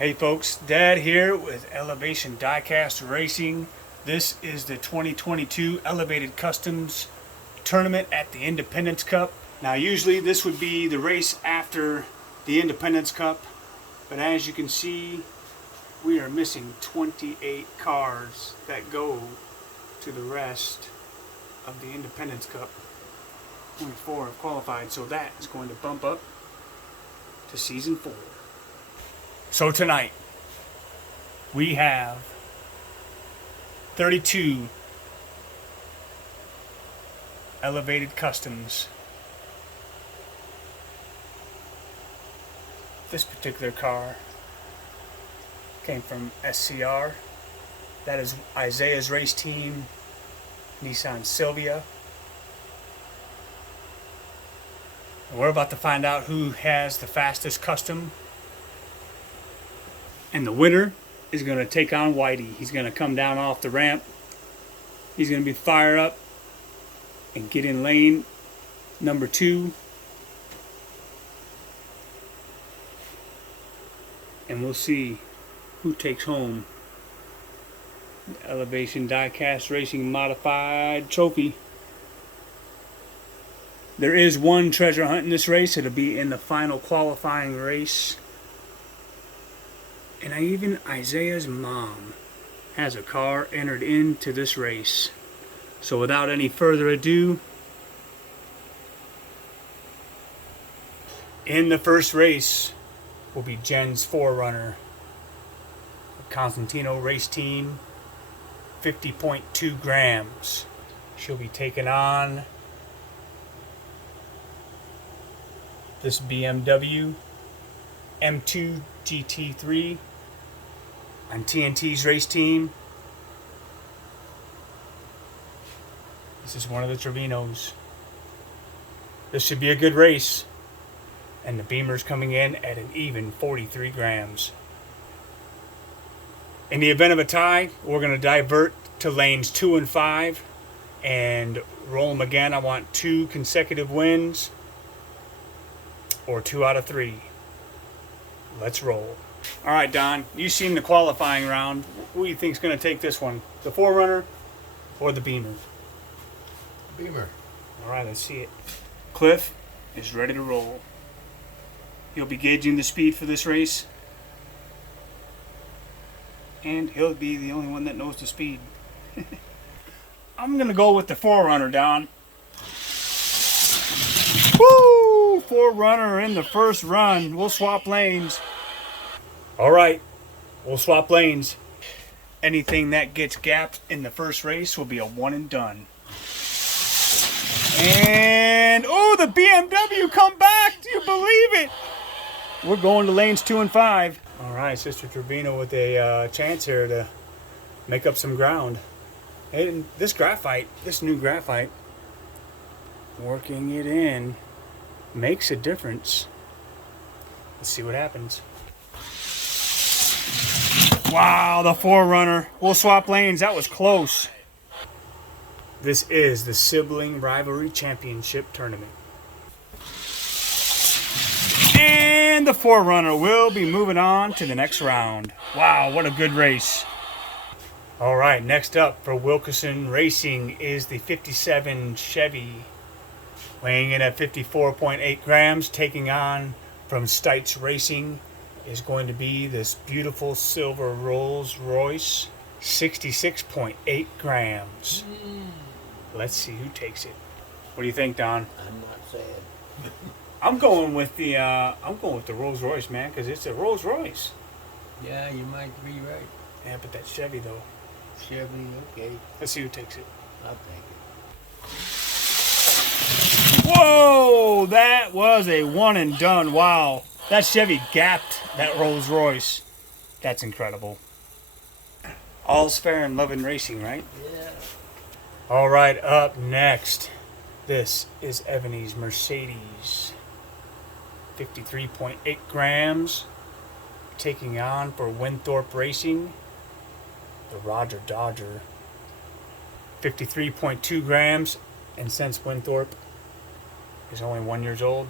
Hey folks, Dad here with Elevation Diecast Racing. This is the 2022 Elevated Customs tournament at the Independence Cup. Now usually this would be the race after the Independence Cup, but as you can see, we are missing 28 cars that go to the rest of the Independence Cup. Only 4 have qualified, so that is going to bump up to Season 4. So tonight, we have 32 Elevated Customs. This particular car came from SCR. That is Isaiah's race team, Nissan Silvia. And we're about to find out who has the fastest custom. And the winner is going to take on Whitey. He's going to come down off the ramp. He's going to be fired up and get in lane number 2. And we'll see who takes home the Elevation Diecast Racing Modified Trophy. There is one treasure hunt in this race. It'll be in the final qualifying race. And even Isaiah's mom has a car entered into this race. So without any further ado, in the first race will be Jen's Forerunner, Constantino race team, 50.2 grams. She'll be taking on this BMW M2 GT3 on TNT's race team. This is one of the Trevinos. This should be a good race. And the Beamer's coming in at an even 43 grams. In the event of a tie, we're going to divert to lanes 2 and 5 and roll them again. I want 2 consecutive wins or 2 out of 3. Let's roll. All right, Don, you've seen the qualifying round. Who do you think is going to take this one? The Forerunner or the Beamer? Beamer. All right, let's see it. Cliff is ready to roll. He'll be gauging the speed for this race. And he'll be the only one that knows the speed. I'm going to go with the Forerunner, Don. Woo! Forerunner in the first run. We'll swap lanes. All right, we'll swap lanes. Anything that gets gapped in the first race will be a one and done. And, oh, the BMW come back. Do you believe it? We're going to lanes 2 and 5. All right, Sister Trevino with a chance here to make up some ground. And this new graphite, working it in, makes a difference. Let's see what happens. Wow, the Forerunner. We'll swap lanes. That was close. This is the Sibling Rivalry Championship Tournament. And the Forerunner will be moving on to the next round. Wow, what a good race. All right, next up for Wilkerson Racing is the 57 Chevy. Weighing in at 54.8 grams, taking on from Stites Racing is going to be this beautiful silver Rolls Royce, 66.8 grams. Let's see who takes it. What do you think, Don? I'm not saying. I'm going with the Rolls Royce, man, because it's a Rolls Royce. Yeah, you might be right. Yeah, but that Chevy though. Chevy, okay. Let's see who takes it. I'll take it. Whoa, that was a one and done. Wow, that Chevy gapped that Rolls Royce. That's incredible. All's fair in love and racing, right? Yeah. All right, up next, this is Ebony's Mercedes. 53.8 grams. Taking on for Winthorpe Racing, the Roger Dodger. 53.2 grams. And since Winthorpe is only 1 year old,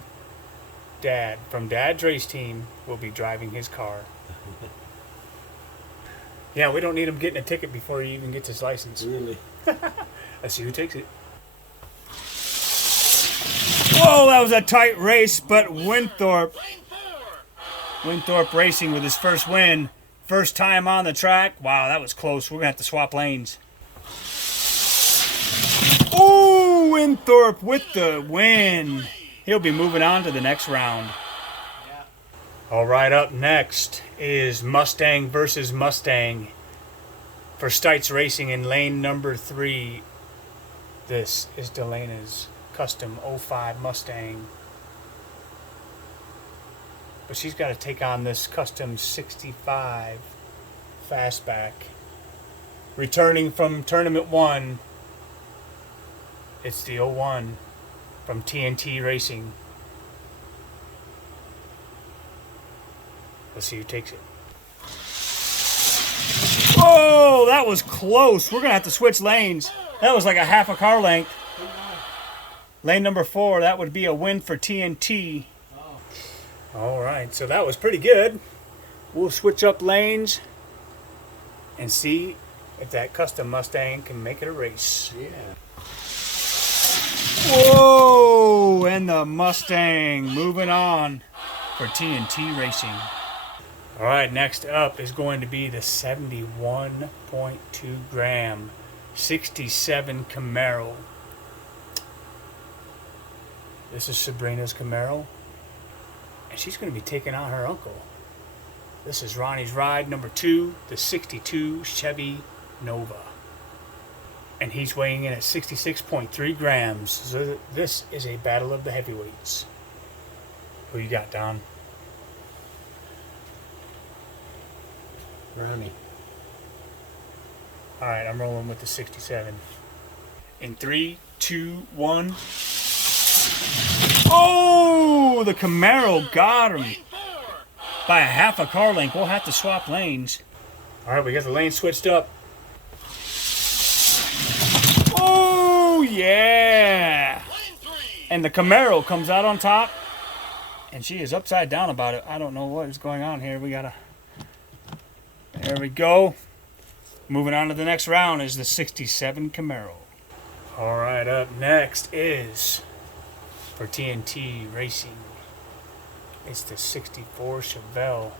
Dad from Dad's race team will be driving his car. Yeah, we don't need him getting a ticket before he even gets his license. Really? Let's see who takes it. Whoa, that was a tight race, but Winthrop Racing with his first win. First time on the track. Wow, that was close. We're going to have to swap lanes. Oh, Winthrop with the win. He'll be moving on to the next round. All right, up next is Mustang versus Mustang for Stites Racing in lane number 3. This is Delena's custom 05 Mustang. But she's got to take on this custom 65 fastback. Returning from Tournament 1, it's the 01 from TNT Racing. Let's see who takes it. Oh, that was close. We're going to have to switch lanes. That was like a half a car length. Lane number 4, that would be a win for TNT. All right, so that was pretty good. We'll switch up lanes and see if that custom Mustang can make it a race. Yeah. Whoa, and the Mustang moving on for TNT Racing. All right, next up is going to be the 71.2 gram 67 Camaro. This is Sabrina's Camaro, and she's going to be taking on her uncle. This is Ronnie's ride number 2, the 62 Chevy Nova. And he's weighing in at 66.3 grams. So this is a battle of the heavyweights. Who you got, Don? Ronnie. All right, I'm rolling with the 67. In 3, 2, 1. Oh, the Camaro got him by a half a car length. We'll have to swap lanes. All right, we got the lane switched up. Oh, yeah. And the Camaro comes out on top, and she is upside down about it. I don't know what is going on here. There we go. Moving on to the next round is the 67 Camaro. All right, up next is for TNT Racing. It's the 64 Chevelle.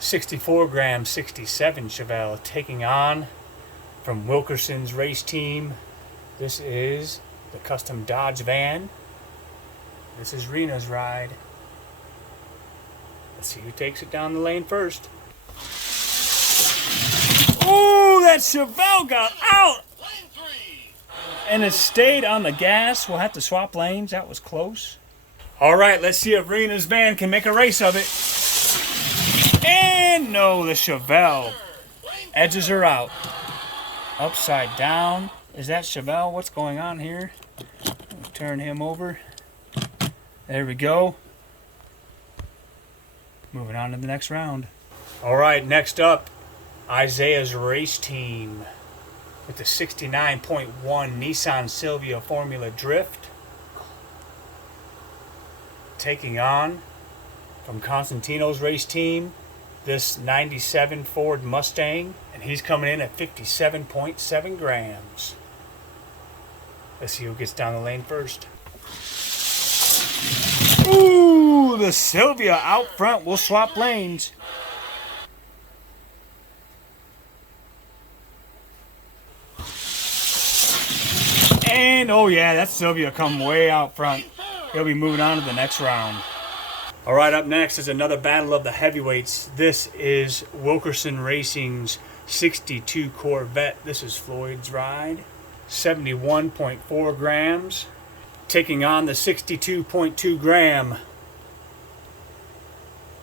64 gram 67 Chevelle taking on from Wilkerson's race team. This is the custom Dodge van. This is Rena's ride. Let's see who takes it down the lane first. Oh, that Chevelle got out! And it stayed on the gas. We'll have to swap lanes. That was close. All right, let's see if Rena's van can make a race of it. And no, the Chevelle edges her out. Upside down. Is that Chevelle? What's going on here? Turn him over. There we go. Moving on to the next round. All right, next up, Isaiah's race team with the 69.1 Nissan Silvia Formula Drift. Taking on from Constantino's race team, this 97 Ford Mustang, and he's coming in at 57.7 grams. Let's see who gets down the lane first. Ooh, the Silvia out front. We'll swap lanes. And, oh yeah, that Silvia come way out front. He'll be moving on to the next round. All right, up next is another battle of the heavyweights. This is Wilkerson Racing's 62 Corvette. This is Floyd's ride. 71.4 grams. Taking on the 62.2 gram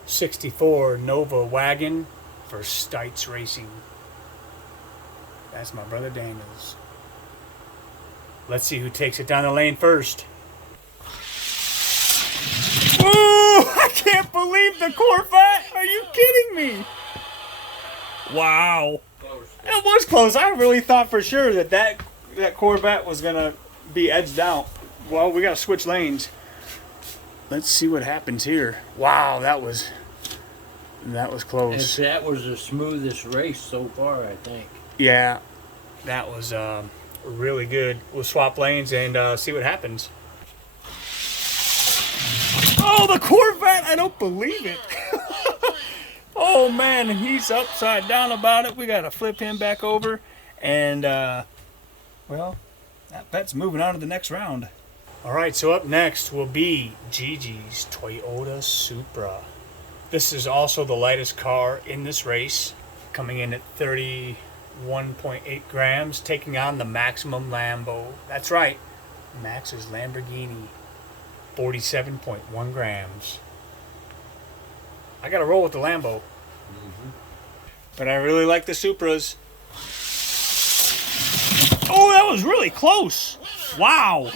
64 Nova wagon for Stites Racing. That's my brother Daniels. Let's see who takes it down the lane first. Ooh, I can't believe the Corvette. Are you kidding me? Wow. That was close. I really thought for sure that Corvette was going to be edged out. Well, we got to switch lanes. Let's see what happens here. Wow, that was That was And close. that was the smoothest race so far, I think. Yeah, that was really good. We'll swap lanes and see what happens. Oh, the Corvette! I don't believe it. Oh man, he's upside down about it. We gotta flip him back over, and well, that bet's moving on to the next round. All right, so up next will be Gigi's Toyota Supra. This is also the lightest car in this race, coming in at 31.8 grams, taking on the Maximum Lambo. That's right, Max's Lamborghini, 47.1 grams. I gotta roll with the Lambo. But I really like the Supras. Oh, that was really close. Wow.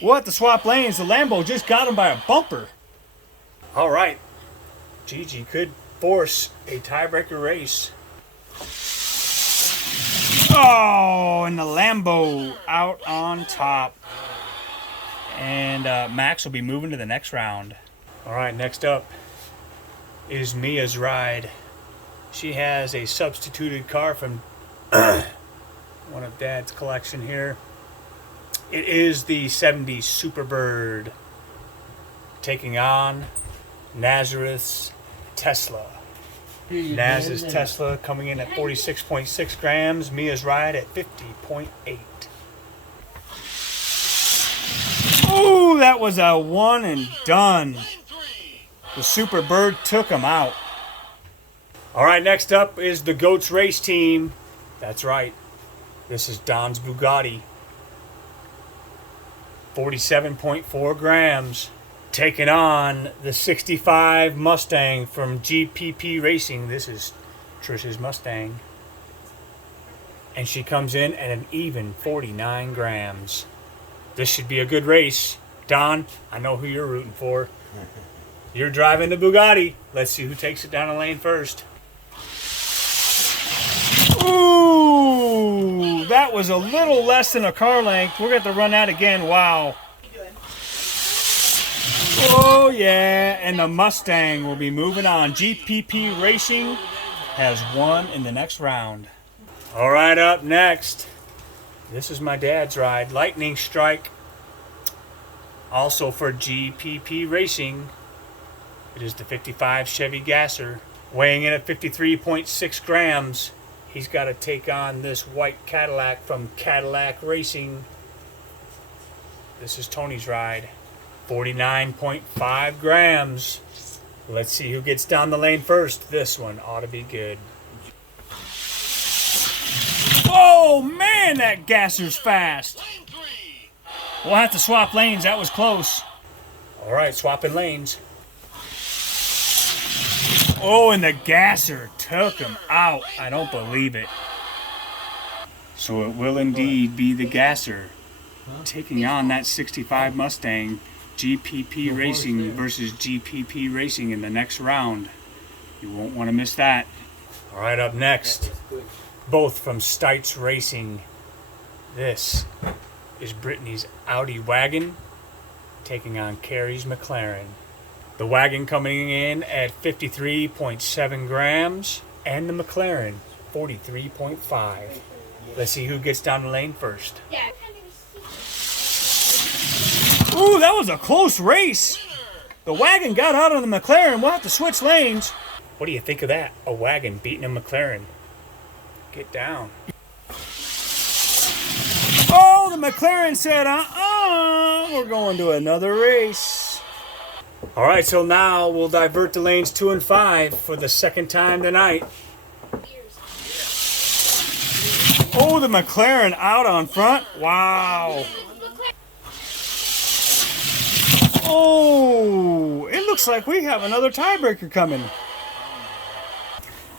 We'll have to swap lanes. The Lambo just got him by a bumper. All right. Gigi could force a tiebreaker race. Oh, and the Lambo out on top. And Max will be moving to the next round. All right, next up is Mia's ride. She has a substituted car from one of Dad's collection here. It is the 70 Superbird, taking on Nazareth's Tesla. Naz's Tesla coming in at 46.6 grams. Mia's ride at 50.8. Oh, that was a one and done. The Superbird took him out. All right, next up is the Goats race team. That's right. This is Don's Bugatti. 47.4 grams. Taking on the 65 Mustang from GPP Racing. This is Trish's Mustang. And she comes in at an even 49 grams. This should be a good race. Don, I know who you're rooting for. You're driving the Bugatti. Let's see who takes it down the lane first. Ooh, that was a little less than a car length. We're going to have to run that again. Wow. Oh, yeah. And the Mustang will be moving on. GPP Racing has won in the next round. All right, up next. This is my dad's ride. Lightning Strike. Also for GPP Racing. It is the 55 Chevy Gasser. Weighing in at 53.6 grams. He's got to take on this white Cadillac from Cadillac Racing. This is Tony's ride. 49.5 grams. Let's see who gets down the lane first. This one ought to be good. Oh, man, that Gasser's fast. We'll have to swap lanes. That was close. All right, swapping lanes. Oh, and the Gasser took him out. I don't believe it. So it will indeed be the Gasser taking on that 65 Mustang. GPP Racing versus GPP Racing in the next round. You won't want to miss that. All right, up next, both from Stites Racing. This is Brittany's Audi wagon taking on Carrie's McLaren. The wagon coming in at 53.7 grams, and the McLaren 43.5. Let's see who gets down the lane first. Ooh, that was a close race. The wagon got out on the McLaren. We'll have to switch lanes. What do you think of that? A wagon beating a McLaren. Get down. Oh, the McLaren said, we're going to another race. All right, so now we'll divert to lanes 2 and 5 for the second time tonight. Oh, the McLaren out on front. Wow. Oh, it looks like we have another tiebreaker coming.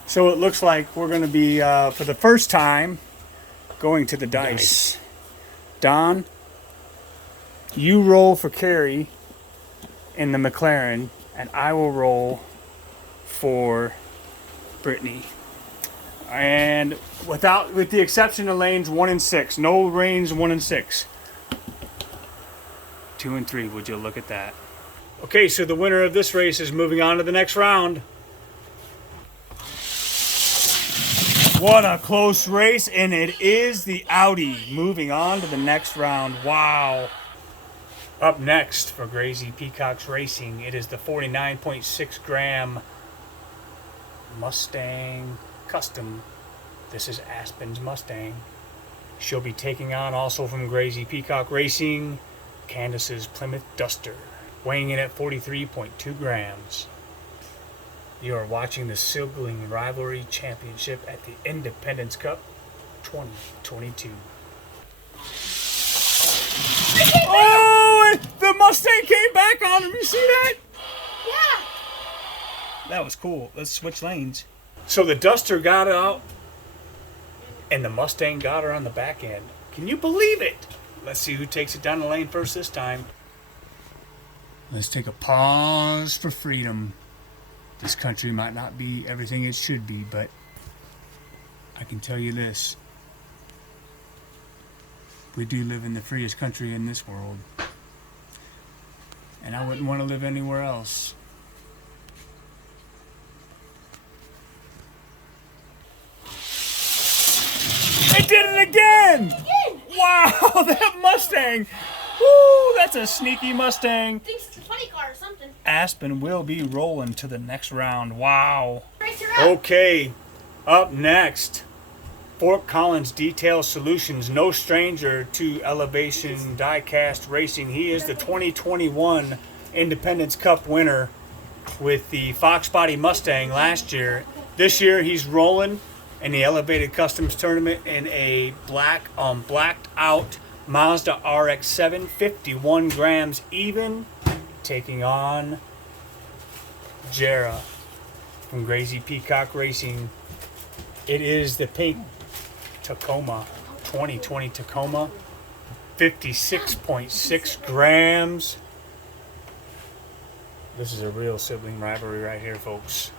So it looks like we're going to be, for the first time, going to the dice. Don, you roll for Carrie in the McLaren, and I will roll for Brittany. And with the exception of lanes 1 and 6, no lanes 1 and 6. 2 and 3, would you look at that? Okay, so the winner of this race is moving on to the next round. What a close race, and it is the Audi moving on to the next round. Wow. Up next for Gracie Peacocks Racing, it is the 49.6 gram Mustang Custom. This is Aspen's Mustang. She'll be taking on, also from Gracie Peacock Racing, Candace's Plymouth Duster, weighing in at 43.2 grams. You are watching the Sibling Rivalry Championship at the Independence Cup 2022. Oh, the Mustang came back on him. You see that? Yeah. That was cool. Let's switch lanes. So the Duster got out, and the Mustang got her on the back end. Can you believe it? Let's see who takes it down the lane first this time. Let's take a pause for freedom. This country might not be everything it should be, but I can tell you this. We do live in the freest country in this world. And I wouldn't want to live anywhere else. They did it again! Wow, that Mustang! Woo, that's a sneaky Mustang. Thinks it's a funny car or something. Aspen will be rolling to the next round. Wow. Racer up. Okay, up next, Fort Collins Detail Solutions, no stranger to Elevation Diecast Racing. He is the 2021 Independence Cup winner with the Fox Body Mustang last year. This year he's rolling in the Elevated Customs tournament in a blacked out Mazda RX-7, 51 grams even, taking on Jera from Gracie Peacock Racing. It is the pink Tacoma, 2020 Tacoma, 56.6 grams. This is a real sibling rivalry right here, folks.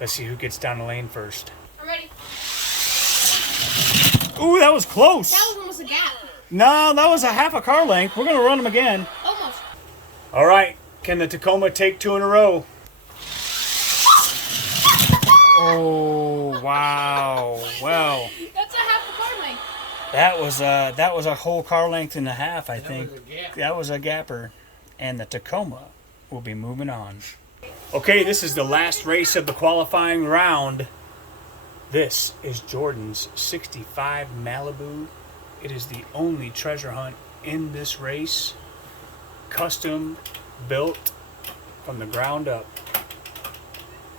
Let's see who gets down the lane first. I'm ready. Ooh, that was close. That was almost a gap. No, that was a half a car length. We're going to run them again. Almost. All right. Can the Tacoma take two in a row? Oh, wow. Well, That's a half a car length. that was a whole car length and a half, I think. That was a gapper. And the Tacoma will be moving on. Okay, this is the last race of the qualifying round. This is Jordan's 65 Malibu. It is the only treasure hunt in this race. Custom built from the ground up.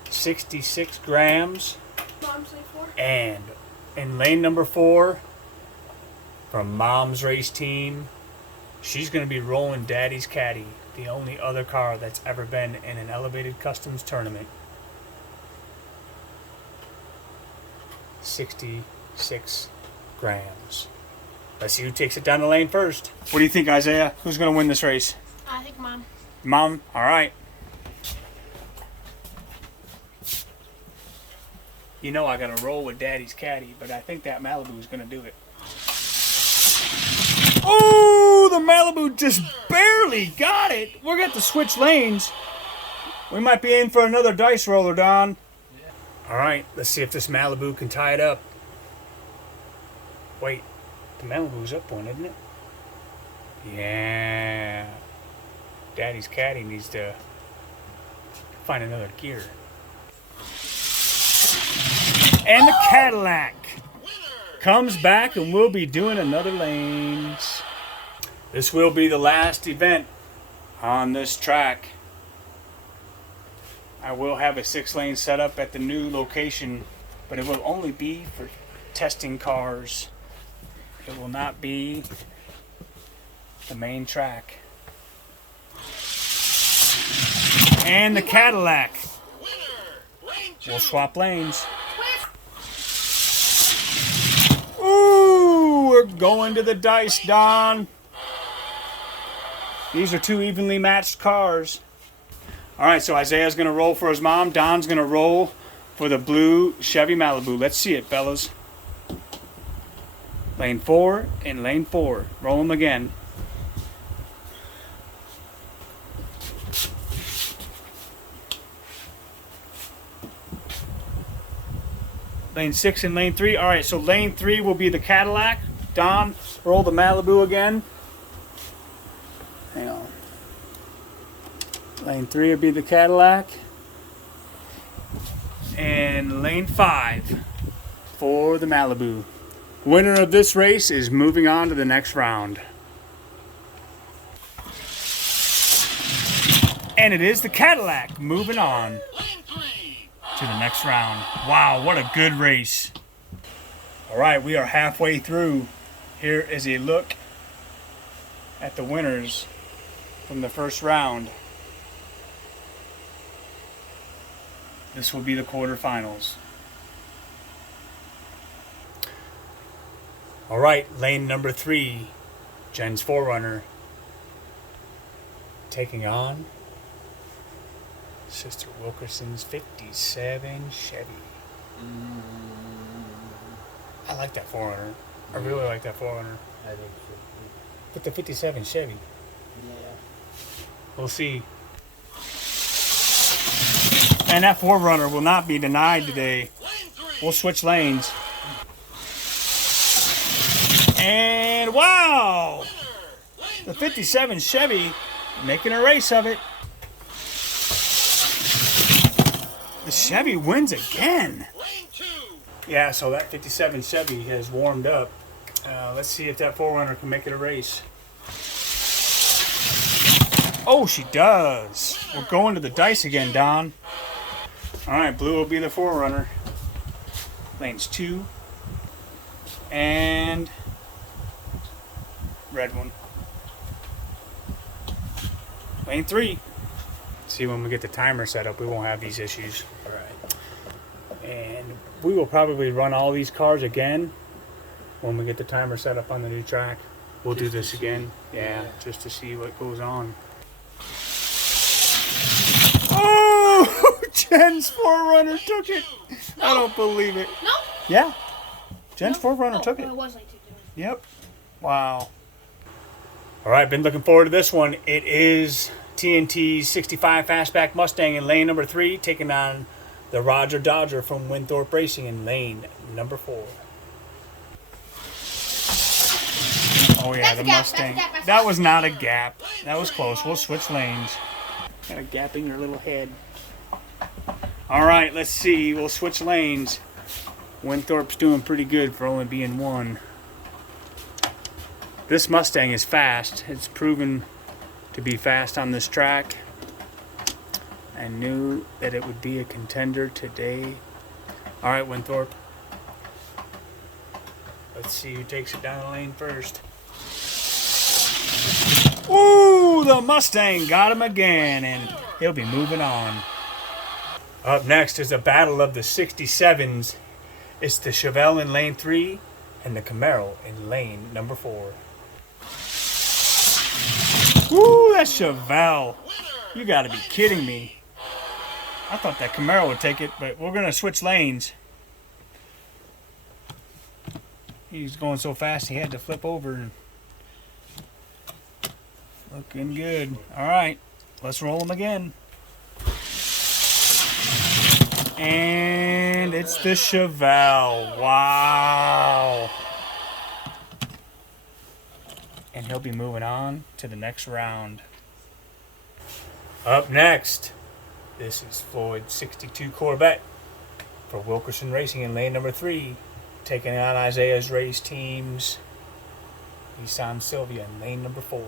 66 grams. Mom's like 4. And in lane number 4, from Mom's race team, she's going to be rolling Daddy's Caddy, the only other car that's ever been in an Elevated Customs tournament. 66 grams. Let's see who takes it down the lane first. What do you think, Isaiah? Who's going to win this race? I think Mom. Mom? All right. You know I got to roll with Daddy's Caddy, but I think that Malibu is going to do it. Oh, the Malibu just barely got it. We're going to switch lanes. We might be in for another dice roller, Don. All right, let's see if this Malibu can tie it up. Wait, the Malibu's up one, isn't it? Yeah. Daddy's Caddy needs to find another gear. And the Cadillac comes back and we'll be doing another lanes. This will be the last event on this track. I will have a 6-lane setup at the new location, but it will only be for testing cars. It will not be the main track. And the Cadillac. We'll swap lanes. Ooh, we're going to the dice, Don. These are two evenly matched cars. All right, so Isaiah's going to roll for his mom. Don's going to roll for the blue Chevy Malibu. Let's see it, fellas. Lane 4 and lane 4. Roll them again. Lane 6 and lane 3. All right, so lane 3 will be the Cadillac. Don, roll the Malibu again. Hang on. Lane 3 will be the Cadillac. And lane 5 for the Malibu. Winner of this race is moving on to the next round. And it is the Cadillac moving on to the next round. Wow, what a good race. All right, we are halfway through. Here is a look at the winners from the first round. This will be the quarterfinals. All right, lane number 3, Jen's 4Runner, taking on Sister Wilkerson's 57 Chevy. I like that 4Runner. I really like that 4Runner. I think so. But the 57 Chevy, Yeah. we'll see. And that 4Runner will not be denied today. We'll switch lanes. And wow! The 57 Chevy making a race of it. The Chevy wins again. Yeah, so that 57 Chevy has warmed up. Let's see if that 4Runner can make it a race. Oh, she does. We're going to the dice again, Don. All right, blue will be the 4Runner. Lanes 2 and red one. Lane 3. See, when we get the timer set up, we won't have these issues. All right. And we will probably run all these cars again when we get the timer set up on the new track. We'll do this again. Yeah, just to see what goes on. Oh, Jen's 4Runner took it. I don't believe it. No. Yeah, Jen's 4Runner Oh, took it. It was like 2. Yep. Wow. All right, been looking forward to this one. It is TNT's 65 Fastback Mustang in lane number 3, taking on the Roger Dodger from Winthorpe Racing in lane number 4. Oh yeah, That's the a gap, Mustang. that's a gap. That was not a gap. That was close. We'll switch lanes. Got a gap in your little head. All right, let's see. We'll switch lanes. Winthorpe's doing pretty good for only being 1. This Mustang is fast. It's proven to be fast on this track. I knew that it would be a contender today. All right, Winthorpe. Let's see who takes it down the lane first. Ooh, the Mustang got him again, and he'll be moving on. Up next is a battle of the 67s. It's the Chevelle in lane 3 and the Camaro in lane number 4. Ooh, that Chevelle. You gotta be kidding me. I thought that Camaro would take it, but we're gonna switch lanes. He's going so fast he had to flip over. Looking good. All right, let's roll him again. And it's the Chevelle. Wow. And he'll be moving on to the next round. Up next, this is Floyd's 62 Corvette for Wilkerson Racing in lane number 3, taking on Isaiah's race team's Nissan Silvia in lane number 4.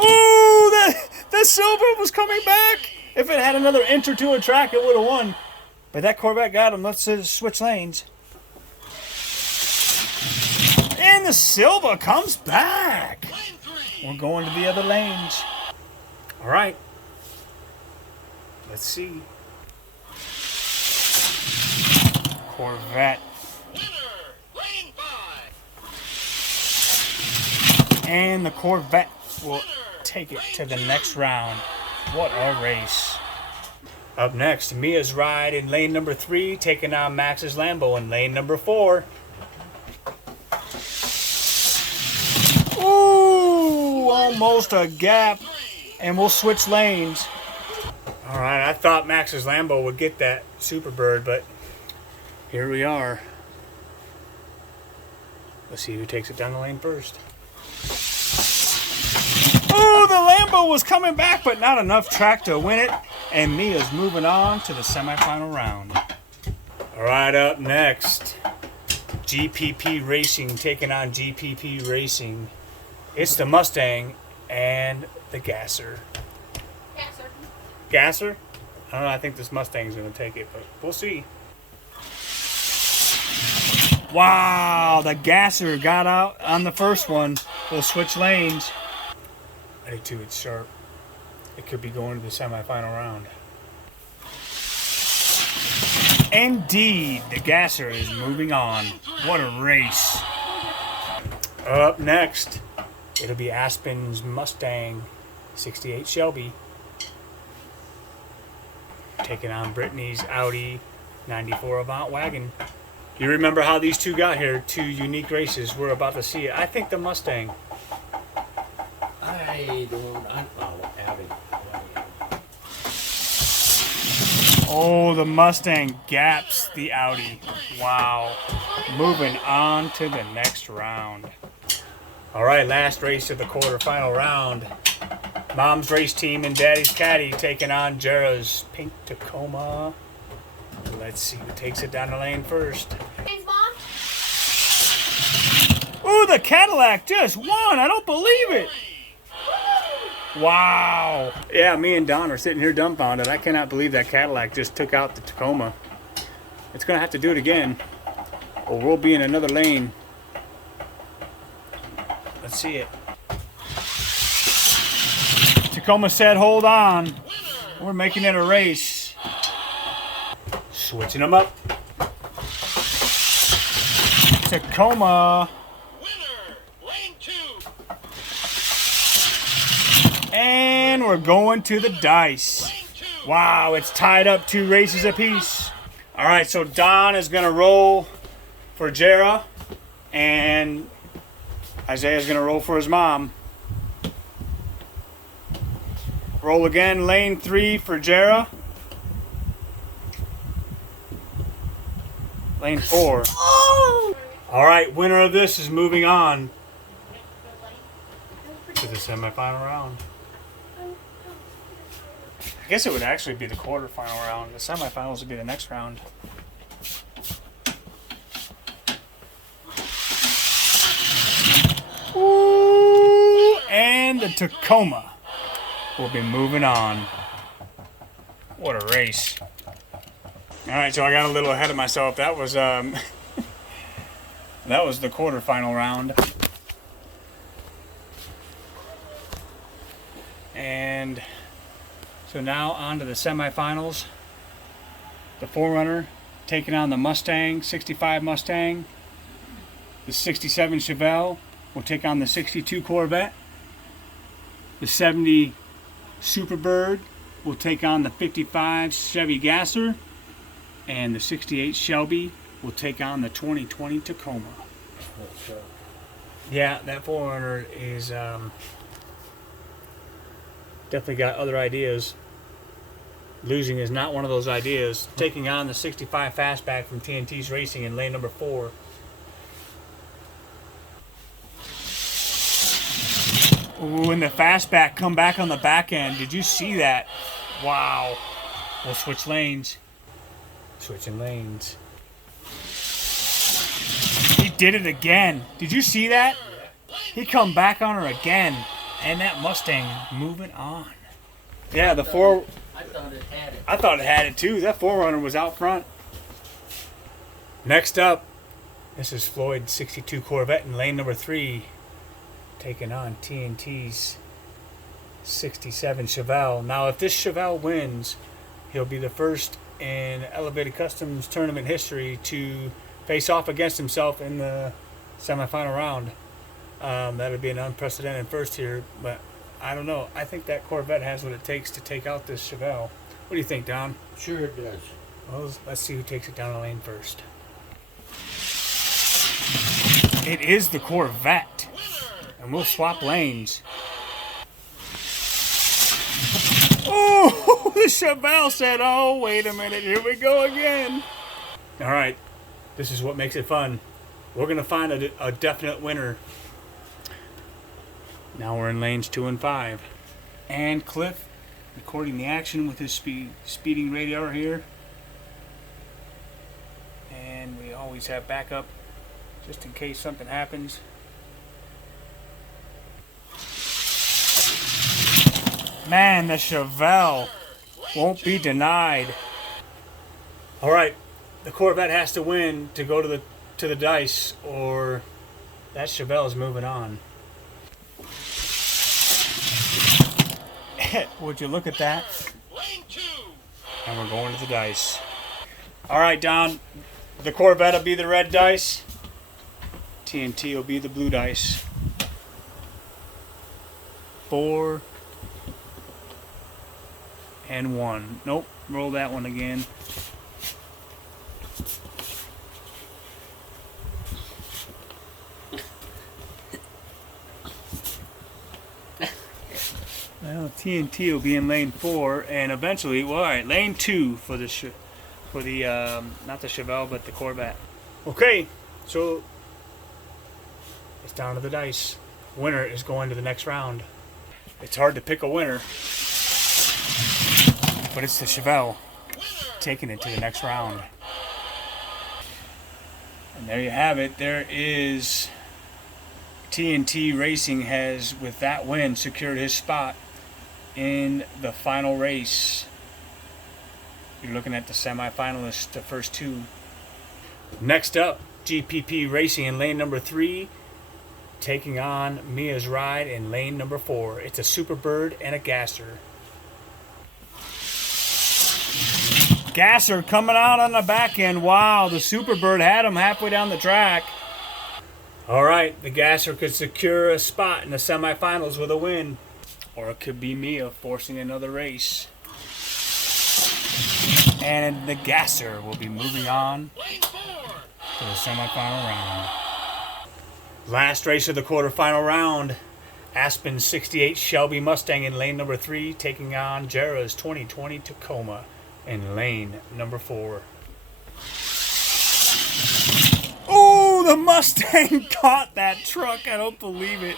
Ooh, the Silver was coming back. If it had another inch or two of track, it would have won. But that Corvette got him. Let's switch lanes. And the Silva comes back. We're going to the other lanes. All right. Let's see. Corvette. And the Corvette will take it to the next round. What a race. Up next, Mia's ride in lane number 3, taking on Max's Lambo in lane number 4. Ooh, almost a gap. And we'll switch lanes. All right, I thought Max's Lambo would get that Superbird, but here we are. Let's see who takes it down the lane first. Oh, the Lambo was coming back, but not enough track to win it. And Mia's moving on to the semifinal round. All right, up next, GPP Racing taking on GPP Racing. It's the Mustang and the Gasser. Yeah, sir. Gasser? I don't know, I think this Mustang's going to take it, but we'll see. Wow, the Gasser got out on the first one. We'll switch lanes. I think too, it's sharp. It could be going to the semifinal round. Indeed, the Gasser is moving on. What a race. Up next, it'll be Aspen's Mustang 68 Shelby taking on Brittany's Audi 94 Avant wagon. You remember how these two got here? Two unique races. We're about to see it. I think the Mustang. Oh, the Mustang gaps the Audi. Wow. Moving on to the next round. All right, last race of the quarterfinal round. Mom's race team and Daddy's caddy taking on Jera's pink Tacoma. Let's see who takes it down the lane first. Thanks, Mom. Ooh, the Cadillac just won. I don't believe it. Wow. Yeah, me and Don are sitting here dumbfounded. I cannot believe that Cadillac just took out the Tacoma. It's going to have to do it again, or we'll be in another lane. Let's see it. Tacoma said, hold on. We're making it a race. Switching them up. Tacoma. And we're going to the dice. Wow, it's tied up 2 races apiece. All right, so Don is going to roll for Jera, and Isaiah's going to roll for his mom. Roll again, lane 3 for Jera. Lane 4. Oh! All right, winner of this is moving on to the semifinal round. I guess it would actually be the quarterfinal round. The semifinals would be the next round. Ooh, and the Tacoma will be moving on. What a race. All right, so I got a little ahead of myself. That was that was the quarterfinal round. And so now on to the semifinals. The 4Runner taking on the Mustang, 65 Mustang. The 67 Chevelle will take on the 62 Corvette. The 70 Superbird will take on the 55 Chevy Gasser. And the 68 Shelby will take on the 2020 Tacoma. Yeah, that 4Runner is definitely got other ideas. Losing is not one of those ideas. Taking on the 65 Fastback from TNT's Racing in lane number 4. Ooh, and the Fastback come back on the back end. Did you see that? Wow. We'll switch lanes. Switching lanes. He did it again. Did you see that? He come back on her again. And that Mustang moving on. Yeah, the 4... I thought it had it. I thought it had it too. That 4Runner was out front. Next up, this is Floyd's 62 Corvette in lane number 3. Taking on TNT's 67 Chevelle. Now, if this Chevelle wins, he'll be the first in Elevated Customs tournament history to face off against himself in the semifinal round. That would be an unprecedented first here, but I don't know. I think that Corvette has what it takes to take out this Chevelle. What do you think, Don? Sure it does. Well, let's see who takes it down the lane first. It is the Corvette, and we'll swap lanes. Oh, the Chevelle said, oh, wait a minute, here we go again. All right, this is what makes it fun. We're going to find a definite winner. Now we're in lanes 2 and 5. And Cliff recording the action with his speeding radar here. And we always have backup just in case something happens. Man, the Chevelle won't be denied. All right, the Corvette has to win to go to the dice, or that Chevelle is moving on. Would you look at that? And we're going to the dice. All right, Don. The Corvette will be the red dice. TNT will be the blue dice. 4 and 1. Nope. Roll that one again. Well, TNT will be in lane 4, and eventually, well, all right, lane 2 for the not the Chevelle, but the Corvette. Okay, so it's down to the dice. Winner is going to the next round. It's hard to pick a winner, but it's the Chevelle taking it to the next round. And there you have it. There is TNT Racing has, with that win, secured his spot in the final race. You're looking at the semifinalists, the first two. Next up, GPP Racing in lane number 3, taking on Mia's Ride in lane number 4. It's a Superbird and a Gasser. Gasser coming out on the back end. Wow, the Superbird had him halfway down the track. All right, the Gasser could secure a spot in the semifinals with a win. Or it could be Mia forcing another race. And the Gasser will be moving on to the semifinal round. Last race of the quarterfinal round. Aspen 68 Shelby Mustang in lane number 3, taking on Jera's 2020 Tacoma in lane number 4. Oh, the Mustang caught that truck. I don't believe it.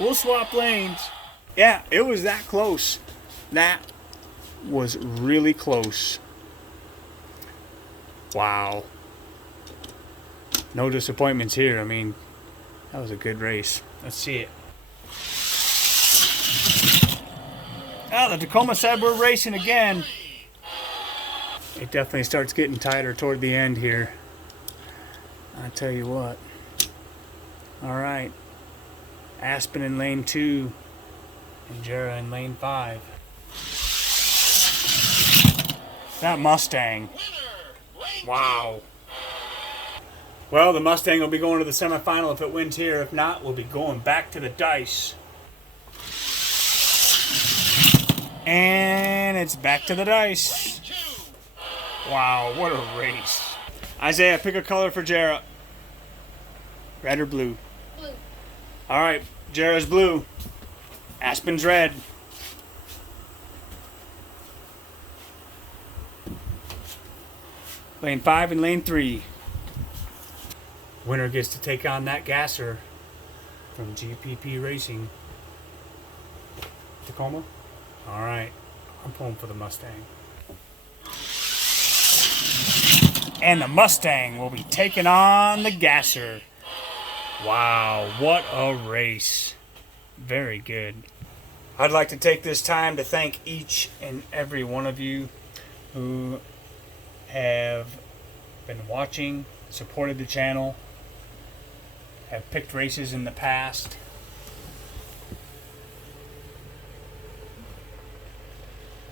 We'll swap lanes. Yeah, it was that close. That was really close. Wow. No disappointments here. I mean, that was a good race. Let's see it. Oh, the Tacoma said we're racing again. It definitely starts getting tighter toward the end here. I tell you what. All right. Aspen in lane 2 and Jera in lane 5. That Mustang. Wow. Well, the Mustang will be going to the semifinal if it wins here. If not, we'll be going back to the dice. And it's back to the dice. Wow, what a race. Isaiah, pick a color for Jera. Red or blue? Blue. All right, Jera's blue. Aspen's red. Lane 5 and lane 3. Winner gets to take on that Gasser from GPP Racing. Tacoma? All right, I'm pulling for the Mustang. And the Mustang will be taking on the Gasser. Wow, what a race. Very good. I'd like to take this time to thank each and every one of you who have been watching, supported the channel, have picked races in the past.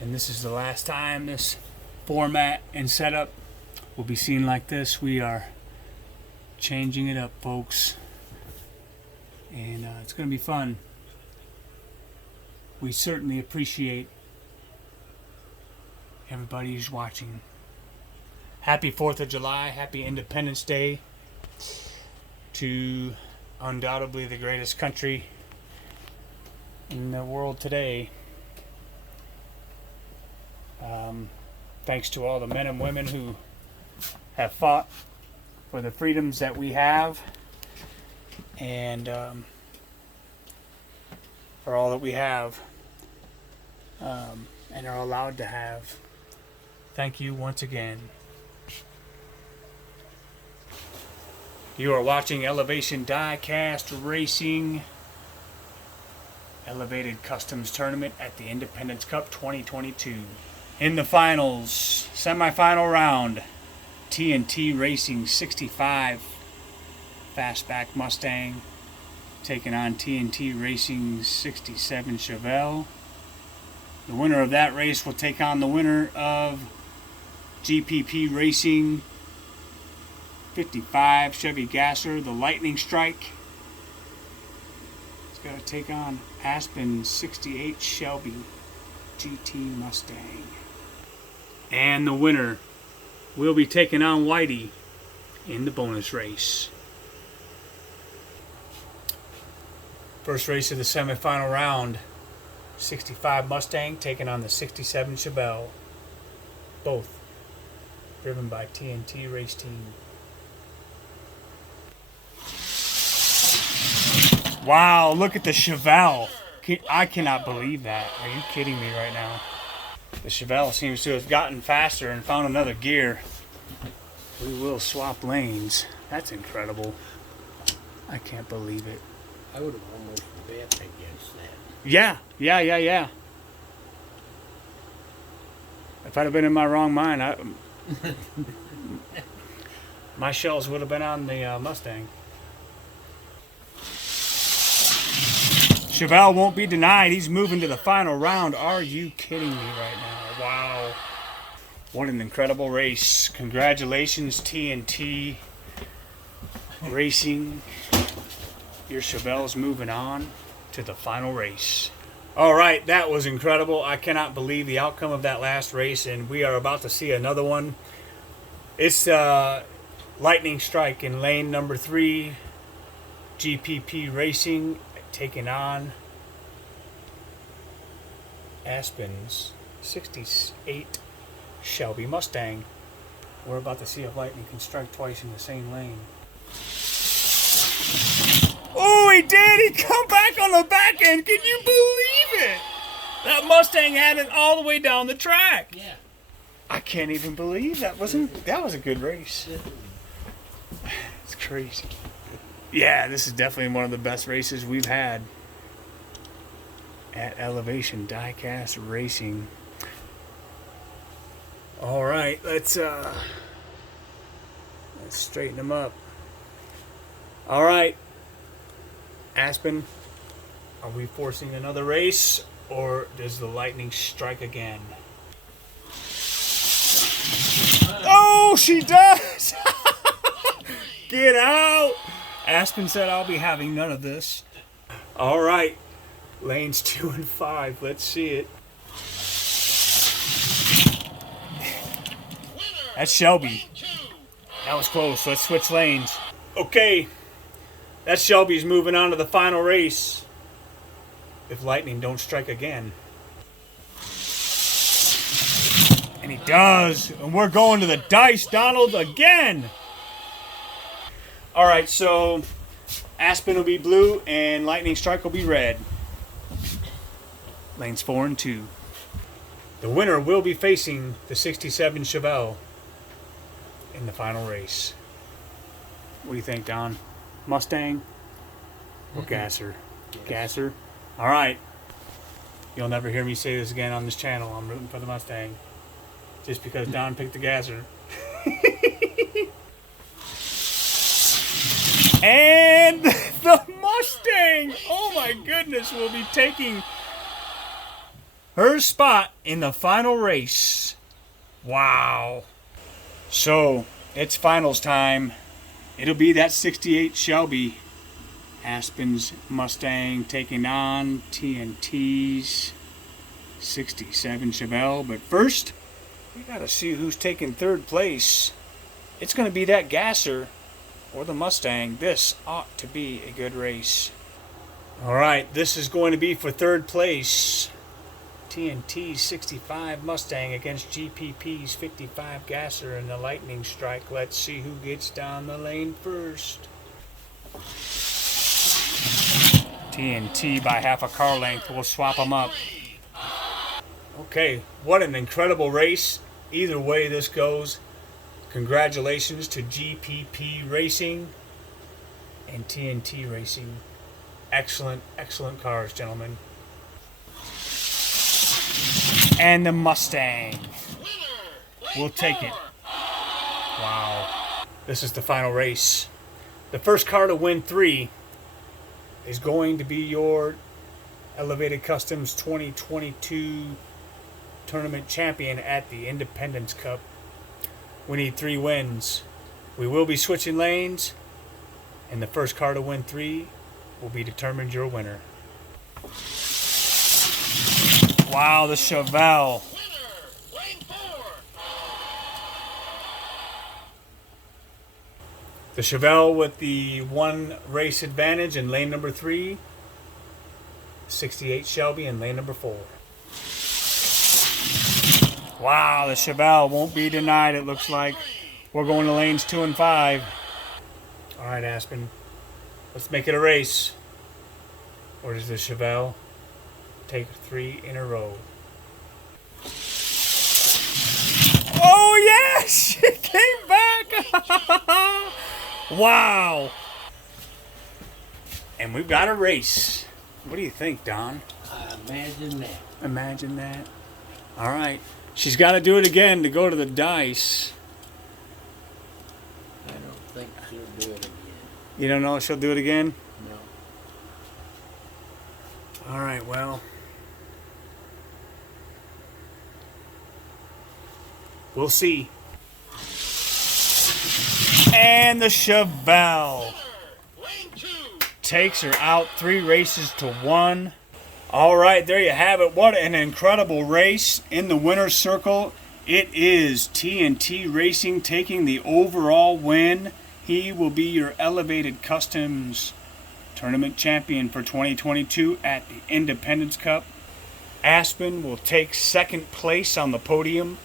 And this is the last time this format and setup will be seen like this. We are changing it up, folks. And it's going to be fun. We certainly appreciate everybody who's watching. Happy 4th of July. Happy Independence Day to undoubtedly the greatest country in the world today. Thanks to all the men and women who have fought for the freedoms that we have, and for all that we have, and are allowed to have. Thank you once again. You are watching Elevation Diecast Racing Elevated Customs Tournament at the Independence Cup 2022. In the finals, semifinal round, TNT Racing 65 Fastback Mustang taking on TNT Racing 67 Chevelle. The winner of that race will take on the winner of GPP Racing 55 Chevy Gasser, the Lightning Strike. It's got to take on Aspen 68 Shelby GT Mustang. And the winner will be taking on Whitey in the bonus race. First race of the semifinal round, 65 Mustang taking on the 67 Chevelle. Both driven by TNT Race Team. Wow, look at the Chevelle. I cannot believe that. Are you kidding me right now? The Chevelle seems to have gotten faster and found another gear. We will swap lanes. That's incredible. I can't believe it. I would have almost bet against that. Yeah. If I'd have been in my wrong mind, my shells would have been on the Mustang. Chevelle won't be denied. He's moving to the final round. Are you kidding me right now? Wow. What an incredible race. Congratulations, TNT Racing. Your Chevelle's moving on to the final race. All right, that was incredible. I cannot believe the outcome of that last race, and we are about to see another one. It's Lightning Strike in lane number 3. GPP Racing taking on Aspen's 68 Shelby Mustang. We're about to see if Lightning can strike twice in the same lane. Oh, he did! He come back on the back end. Can you believe it? That Mustang had it all the way down the track. Yeah. I can't even believe that was a good race. It's crazy. Yeah, this is definitely one of the best races we've had at Elevation Diecast Racing. All right, let's straighten them up. All right, Aspen, are we forcing another race, or does the Lightning strike again? Oh, she does! Get out! Aspen said, I'll be having none of this. All right, lanes 2 and 5. Let's see it. That's Shelby. That was close. Let's switch lanes. Okay, that Shelby's moving on to the final race. If Lightning don't strike again. And he does. And we're going to the dice, Donald, again. All right, so Aspen will be blue and Lightning Strike will be red. Lanes 4 and 2. The winner will be facing the 67 Chevelle in the final race. What do you think, Don? Mustang or Gasser? Gasser? All right. You'll never hear me say this again on this channel. I'm rooting for the Mustang. Just because Don picked the Gasser. And the Mustang, oh my goodness, will be taking her spot in the final race. Wow. So, it's finals time. It'll be that 68 Shelby. Aspen's Mustang taking on TNT's 67 Chevelle. But first, we gotta see who's taking third place. It's gonna be that Gasser or the Mustang. This ought to be a good race. All right, this is going to be for third place. TNT's 65 Mustang against GPP's 55 Gasser in the lightning strike. Let's see who gets down the lane first. TNT by half a car length. We'll swap them up. Okay, what an incredible race. Either way this goes, congratulations to GPP Racing and TNT Racing. Excellent, excellent cars, gentlemen. And the Mustang. We'll take it. Wow. This is the final race. The first car to win 3 is going to be your Elevated Customs 2022 tournament champion at the Independence Cup. We need 3 wins. We will be switching lanes, and the first car to win 3 will be determined your winner. Wow, the Chevelle. The Chevelle with the 1 race advantage in lane number 3. 68 Shelby in lane number 4. Wow, the Chevelle won't be denied, it looks like. We're going to lanes 2 and 5. All right, Aspen. Let's make it a race. Or does the Chevelle take 3 in a row? Oh, yes! She came back! Wow! And we've got a race. What do you think, Don? Imagine that. Imagine that. All right. She's got to do it again to go to the dice. I don't think she'll do it again. You don't know if she'll do it again? No. All right, well. We'll see. And the Chevelle takes her out 3 races to 1. All right, there you have it. What an incredible race. In the winner's circle, it is TNT Racing taking the overall win. He will be your Elevated Customs tournament champion for 2022 at the Independence Cup. Aspen will take 2nd place on the podium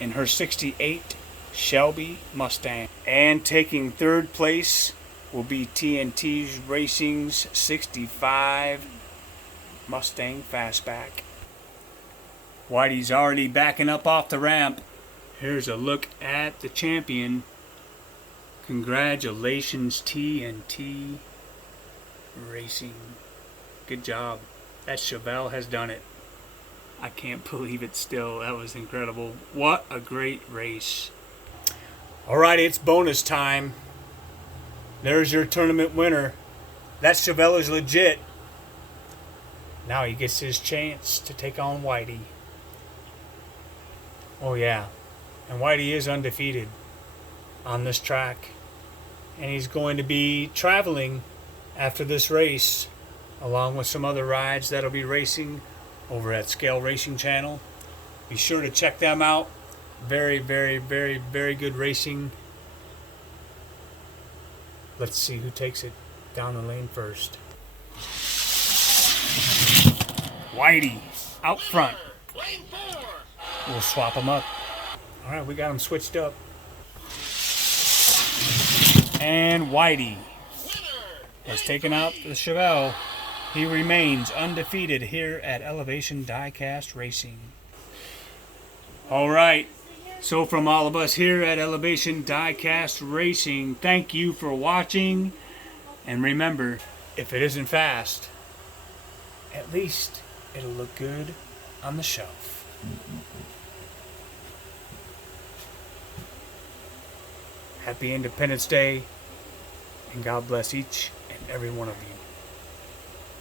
in her 68 Shelby Mustang. And taking 3rd place will be TNT Racing's 65 Mustang Fastback. Whitey's already backing up off the ramp. Here's a look at the champion. Congratulations, TNT Racing. Good job. That Chevelle has done it. I can't believe it still. That was incredible. What a great race. Alright, it's bonus time. There's your tournament winner. That Chevelle is legit. Now he gets his chance to take on Whitey. Oh yeah. And Whitey is undefeated on this track. And he's going to be traveling after this race, along with some other rides that'll be racing over at Scale Racing Channel. Be sure to check them out. Very, very, very, very good racing. Let's see who takes it down the lane first. Whitey out front. We'll swap them up. All right, we got them switched up. And Whitey has taken out the Chevelle. He remains undefeated here at Elevation Diecast Racing. All right. So from all of us here at Elevation Diecast Racing, thank you for watching. And remember, if it isn't fast, at least it'll look good on the shelf. Happy Independence Day, and God bless each and every one of you.